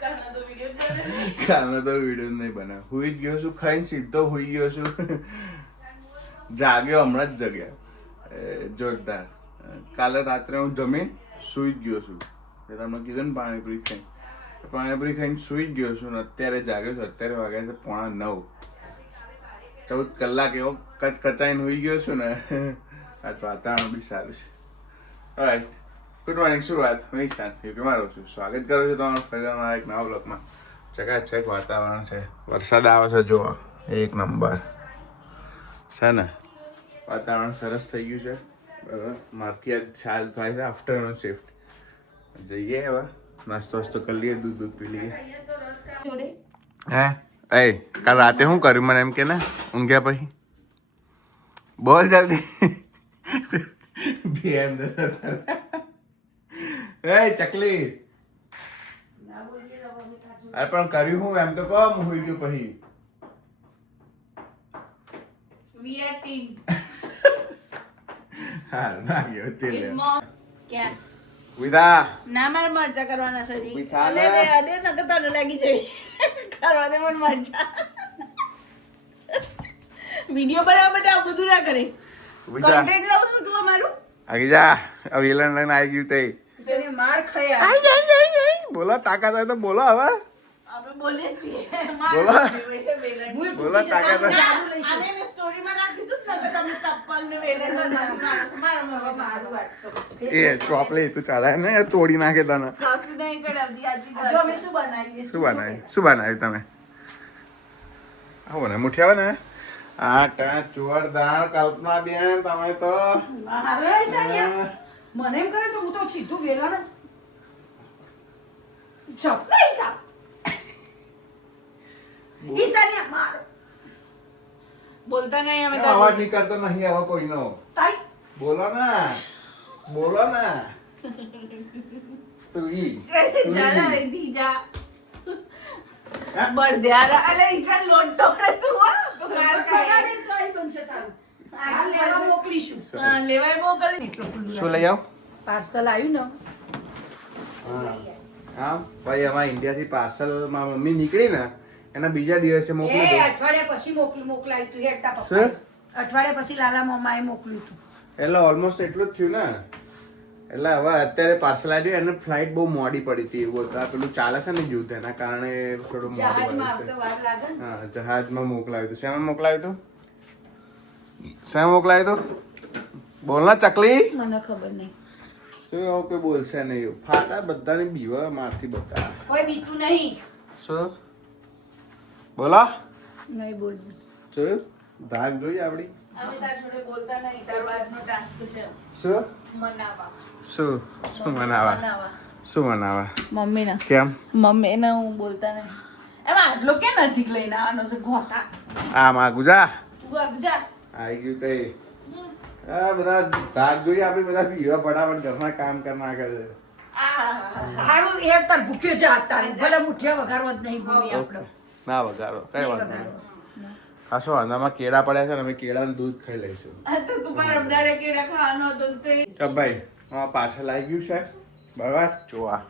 કાલનો તો વિડીયો નહીં બનાવ. હુઈ જ ગયો છું, ખાઈને સીધો હુઈ ગયો છું. જાગ્યો હમણાં જ જગ્યા જોરદાર. કાલે રાત્રે હું જમીન સુઈ જ ગયો છું. તમને કીધું ને પાણીપુરી ખાઈને સુઈ જ ગયો છું ને અત્યારે જાગ્યો છું. અત્યારે વાગ્યા છે 8:45. 14 કલાક એવો કચાઈને હોઈ ગયો છું ને. આ વાતાવરણ બી સારું છે. Alright, good morning. શરૂઆત હું શાંતિ મારું છું. સ્વાગત કરું છું તમારું ફરીમાં એક નવા બ્લોગમાં. ચકાચક વાતાવરણ છે, વરસાદ આવે છે. જુઓ, એક નંબર છે ને. વાતાવરણ સરસ થઈ ગયું છે. બરાબર, મારથી આજ ચાલુ થાય છે આફ્ટરનૂન શિફ્ટ. જઈએ હવે નાસ્તો વાસ્તો કરી લઈએ, દૂધ પી લઈએ. હે એ કાલ રાતે શું કર્યું મને એમ કે ને ઊંઘ્યા પછી? બોલ જલ્દી. બે અંદર એ ચકલી, અરે પણ કર્યું હું એમ તો કહો. હું હોઈ ગયું પછી. We are team. હા ના ગયો તે લે. ક્યાં? વિદા ના માર મરચા કરવાના છે જી. વિથા અલે રે અદે નક તને લાગી જાય. કરવા દે મન મરચા. વિડિયો બનાવવા માટે આ બધું ના કરે. કન્ટેન્ટ લાવું છું તું અમારું. આગી જા. હવે એલન લઈને આવી ગયું તે. તને માર ખાયા. આઈ જાય. બોલો, તાકાત હોય તો બોલો હવે. આપણે બોલીએ છીએ. બોલો. બોલો બોલો, તાકાત હોય. આને સ્ટોરીમાં નાખી દીધું ને કે તમે ચપ્પલ ને વેલણ મારું વાટતો. એ ચોપલી તું ચાલે ને તોડી નાખે તને. સાસુ નહીં ચડાવતી આજી. જો અમે શું બનાવીએ? શું બનાવ્યું તમે? આવો ને મુઠિયા ને. આ ટા જોરદાર કલ્પના બેન, તમે તો મારે સાનિયા મને એમ કરે તો હું તો સીધું વેલણ ચપલા હિસાબ ઈસાનિયા મારો બોલતા નહીં અમે અવાજ નીકળતો નહીં હવે કોઈનો. તાઈ બોલો ના તું ઈ જાના દીજા બળદ્યારા અલે ઈસા લોટ ટોડે તું આ તો માર ખાય ટ્રાય બનશે તારું આ લેવા મોકલીશું. લેવાય મોકલી એટલો ફૂલ. શું લઈ આવ? પાર્સલ આવ્યું ને. હા ભાઈ, અમારા ઇન્ડિયાથી પાર્સલ માં મમ્મી નીકળી ને એના બીજા દિવસે મોકલી દો. અઠવાડિયા પછી મોકલાયું તું હેડતા પપ્પા. શું? અઠવાડિયા પછી લાલા મમ્માએ મોકલ્યું તું. એટલે ઓલમોસ્ટ એટલું જ થયું ને. એટલે હવે અત્યારે પાર્સલ આવ્યું. એને ફ્લાઇટ બહુ મોડી પડી હતી એવું હતું. પેલું ચાલે છે ને યુદ્ધ, એના કારણે થોડું મોડું જહાજમાં પડ્યું છે. આવતો વાર લાગે ને. હા, જહાજમાં મોકલાવ્યું હતું. શેમાં મોકલાવ્યું હતું? બોલ ના ચકલી. મને ખબર નહીં. શું એવું કોઈ બોલશે નહીં? ફાટા બધાને બીવા મારથી બધા. કોઈ બીતું નહીં. શું બોલો? નહીં બોલવું. જોયું? ધાક જોઈ આપડી. અમે તાર જોડે બોલતા નહીં. તાર વાતનો ટાસ્ક છે શું મનાવા. શું મનાવા? મમ્મીના. કેમ? મમ્મીને હું બોલતા નહીં. એમાં આટલો કે નજીક લઈને આવવાનો છે ઘોટા. આ માગું જા. તું આપ જા. આવી ગયું તે. આ બધા ધાક જોઈ આપડી બધા બીવા ફટાફટ ઘરના કામ કરના કરે. હારું હેર તાર ભૂખ્યો જા તારે. ભલે મુઠિયા વઘારવો જ નહીં ભૂમિ આપણો. ના વગાડો, કઈ વાંધો નહીં. ખાસો વાંધામાં કેળા પડ્યા છે ને અમે કેળાનું દૂધ ખાઈ લઈશું. આ તો તું મારા અમદારે કેળા ખાવાનો હતો તે. તો ભાઈ આ પાછળ આવી ગયું છે બરાબર. જોવા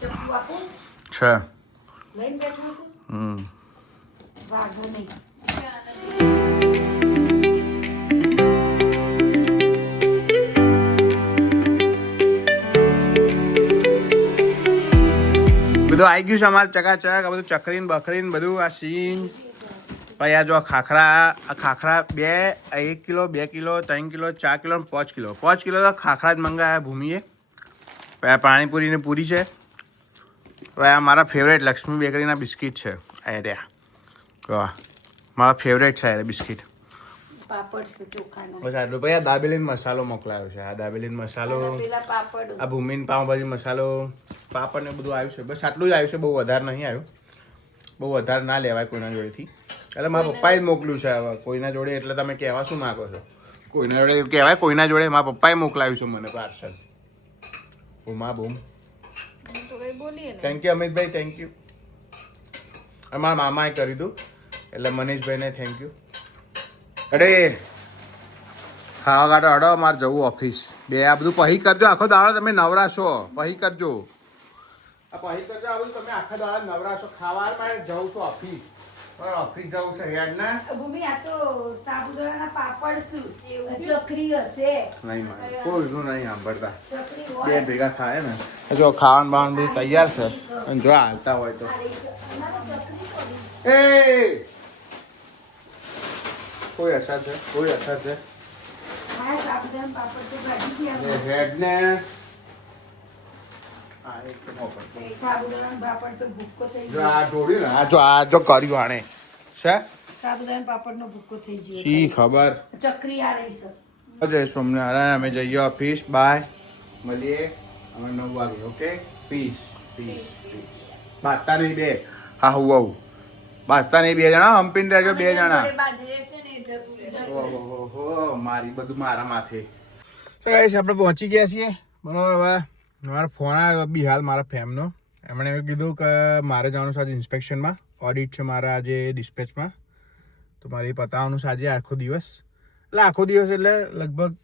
ચપ્પુ આપું છે. લઈને બેઠો છે. વાગો નહીં. બધું આવી ગયું છે અમારે ચકાચક. આ બધું ચકરીને બકરીને બધું આ સીન. પછી આ જો khakhra 1 kilo 2 kilo 3 kilo 4 kilo 5 kilo 5 kilo તો ખાખરા જ મંગાયા ભૂમિએ. પછી આ પાણીપુરીને પૂરી છે. હવે આ મારા ફેવરેટ લક્ષ્મી બેકરીના બિસ્કિટ છે. રહ્યા વાહ, મારા ફેવરેટ છે આ બિસ્કિટ. પાપડ છે ચોખાનો. બસ આટલું. પછી આ દાબેલીનો મસાલો મોકલાયો છે. આ દાબેલીનો મસાલો, પેલા પાપડ. આ ભૂમિન પાવભાજી મસાલો, પાપડ ને બધું આવ્યું છે. બસ આટલું જ આવ્યું છે, બહુ વધારે નહીં આવ્યું. બહુ વધારે ના લેવાય કોઈના જોડેથી. એટલે મારા પપ્પાએ જ મોકલ્યું છે. હવે કોઈના જોડે એટલે તમે કહેવા શું માગો છો? કોઈના જોડે કહેવાય? કોઈના જોડે મારા પપ્પાએ મોકલાવ્યું છે મને પાર્સલ. બૂમા બૂમ. Thank you Amitbhai, thank you. મારા મામાએ કરી દઉં એટલે મનીષભાઈને થેન્ક યુ. અરે ખાવા કાઢો હડો મારે જવું ઓફિસ બે આ બધું પહી કરજો આખો દાડો તમે નવરાશો પહી કરજો આ પહી કરજો આ બધું તમે આખા દાડો નવરાશો ખાવા મારે જવું છું ઓફિસ ઓફિસ જવું છે યાર ના ભૂમિ આ તો સાબુદાણાના પાપડ શું ચકરી હશે નહીં મારે કોઈનું નહીં સાંભળતા ચકરી બે હોય ભેગા થાય ને જો ખાવાનું બાવાનું બધું તૈયાર છે અને જો હાલતા હોય તો એ કોઈ અસર છે કોઈ અસર છે આ સાબુદાણા પાપડ તો ભાજી ગયા હેડ ને આ એક મોકલ સાબુદાણા પાપડ તો ભૂક્કો થઈ જો ગયો આ જોડ્યું ને આ જો કર્યું આણે છે સાબુદાણા પાપડનો ભૂક્કો થઈ ગયો શી ખબર ચકરી આ રહી છે જય સોમનારાયણ અમે જઈએ ઓફિસ બાય મળીએ અમે 9 વાગે ઓકે પીસ પીસ પીસ બાજતા નહીં બે હા હું આવું બાજતા નહીં બે જણા હંપીને રહેજો બે જણા ઓહો મારી બધું મારા માથે તો ગાઈસ આપણે પહોંચી ગયા છીએ બરાબર હવે મારો ફોન આવ્યો બી હાલ મારા ફેમનો એમણે એવું કીધું કે મારે જવાનું છે આજે ઇન્સ્પેક્શનમાં ઓડિટ છે મારા આજે ડિસ્પેચમાં તો મારે એ પતાવવાનું છે આજે આખો દિવસ એટલે આખો દિવસ એટલે લગભગ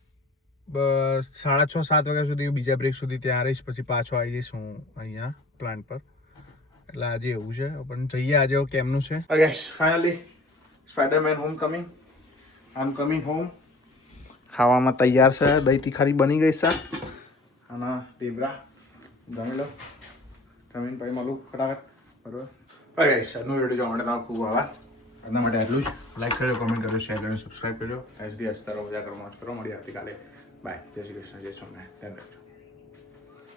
6:30 7 વાગ્યા સુધી બીજા બ્રેક સુધી ત્યાં રહીશ પછી પાછો આવી જઈશ હું અહીંયા પ્લાન્ટ પર એટલે આજે એવું છે પણ જઈએ આજે કેમનું છે yes finally Spider-Man home coming I am coming home ખાવામાં તૈયાર છે દહીં તીખારી બની ગઈ છે અને ઢેબરા જમી લો જમીન પછી મળું ફટાફટ બરાબર ઓકે આજનો વિડીયો જોવા માટે તમારો ખૂબ આભાર આજના માટે આટલું જ લાઈક કરજો કમેન્ટ કરજો શેર કરજો સબસ્ક્રાઈબ કરજો એસડી હસતા રહો મજા કરો મોજ કરો મળીએ આવતીકાલે બાય જય શ્રી કૃષ્ણ જય સોમનાથ ધ્યાન રાખજો